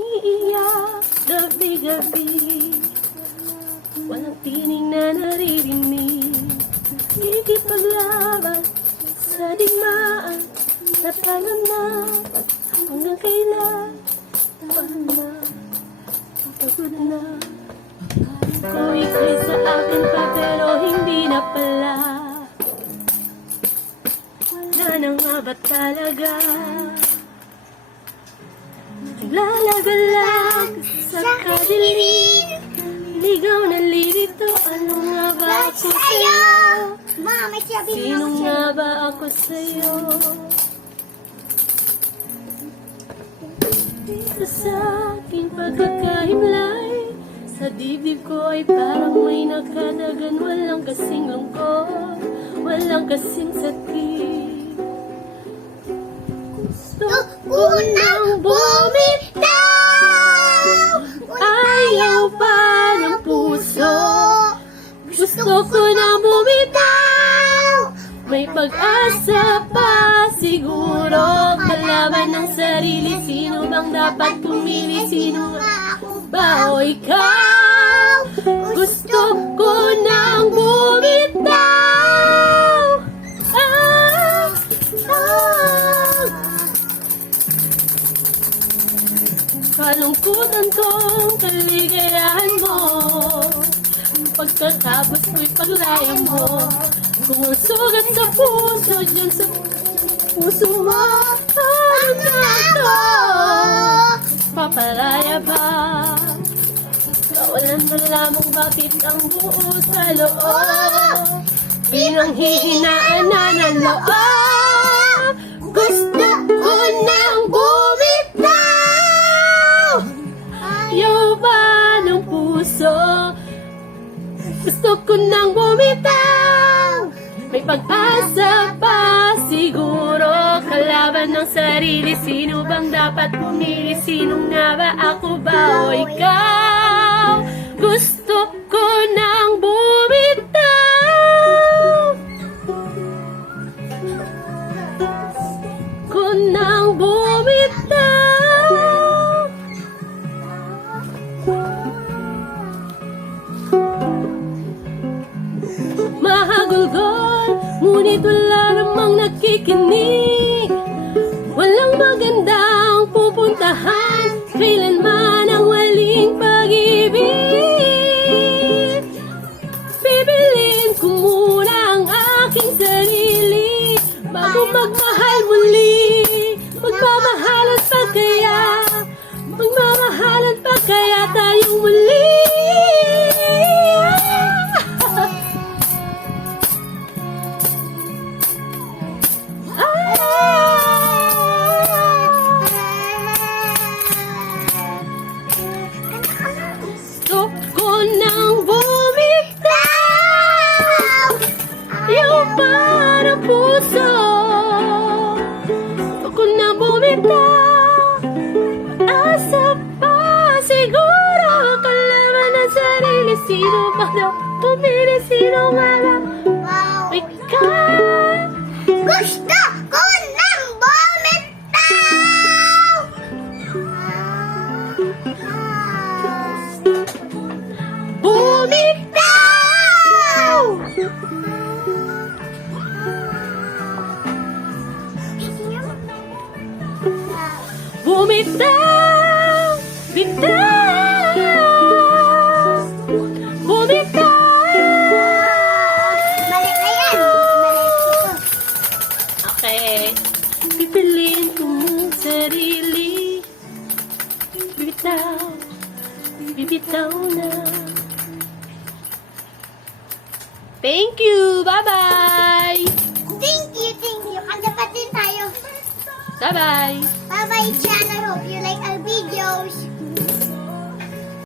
Iiyak gabi-gabi, walang tining na naririnig. Ikipaglaban sa digmaan, natalo na hanggang kailan. Pagod na, pagod na. Kung ika'y sa akin pa pero hindi na pala. Wala na nga ba talaga? Naglalagalag sa kadilim, ligaw na lirito, ano nga ba ako sa'yo? Sino nga ba ako sa'yo? Dito sa aking pagkakahimlay, sa dibdib ko ay parang may nakadagan. Walang kasing lungkot, walang kasing sakit. Gusto ko nang bumitaw, ayaw pa ng puso. Gusto ko nang bumitaw, may pag-asa pa siguro. Kalaban ng sarili, sino bang dapat pumili? Sino ako ba o ikaw? Gusto ko nang bumitaw. Kalungkutan kong kaligayahan mo, pagkatapos ko'y paglaya mo. Kung ang sugat sa puso, dyan sa puso mo, ano na ito? Papalaya ba? Kawalan mo lamang bakit ang buo sa loob, pinanghihinaan na ng loob. Gusto ko nang bumitaw, ayaw ba ng puso? Gusto ko nang bumitaw, may pag-asa pa siguro. Kalaban ng sarili, sino bang dapat pumili? Sino nga ba, ako ba o ikaw? Gusto ko nang bumitaw, ko nang bumitaw. Mahagulgol, ngunit wala namang nakikinig. Walang magandang pupuntahan, kailanman ang waling pag-ibig. Pipiliin ko muna ang aking sarili bago magmahal muli. Magmamahalan pa kaya, magmamahalan pa kaya tayong muli. Gusto ko nang bumitaw, yung parang puso. Gusto ko nang bumitaw, asa pa siguro. Kalaban ng sarili, sino ba daw pumili? Sino nga ba? Ikaw. Gusto ko nang bumitaw. Bumitaw! Bumitaw! Bitaw! Bumitaw! Mali na yan. Mali ito. Okay. Pipiliin ko mong sarili. Bibitaw. Bibitaw na. Thank you! Bye-bye! Thank you, thank you. Kanta pa din tayo. Bye-bye! Bye-bye, channel.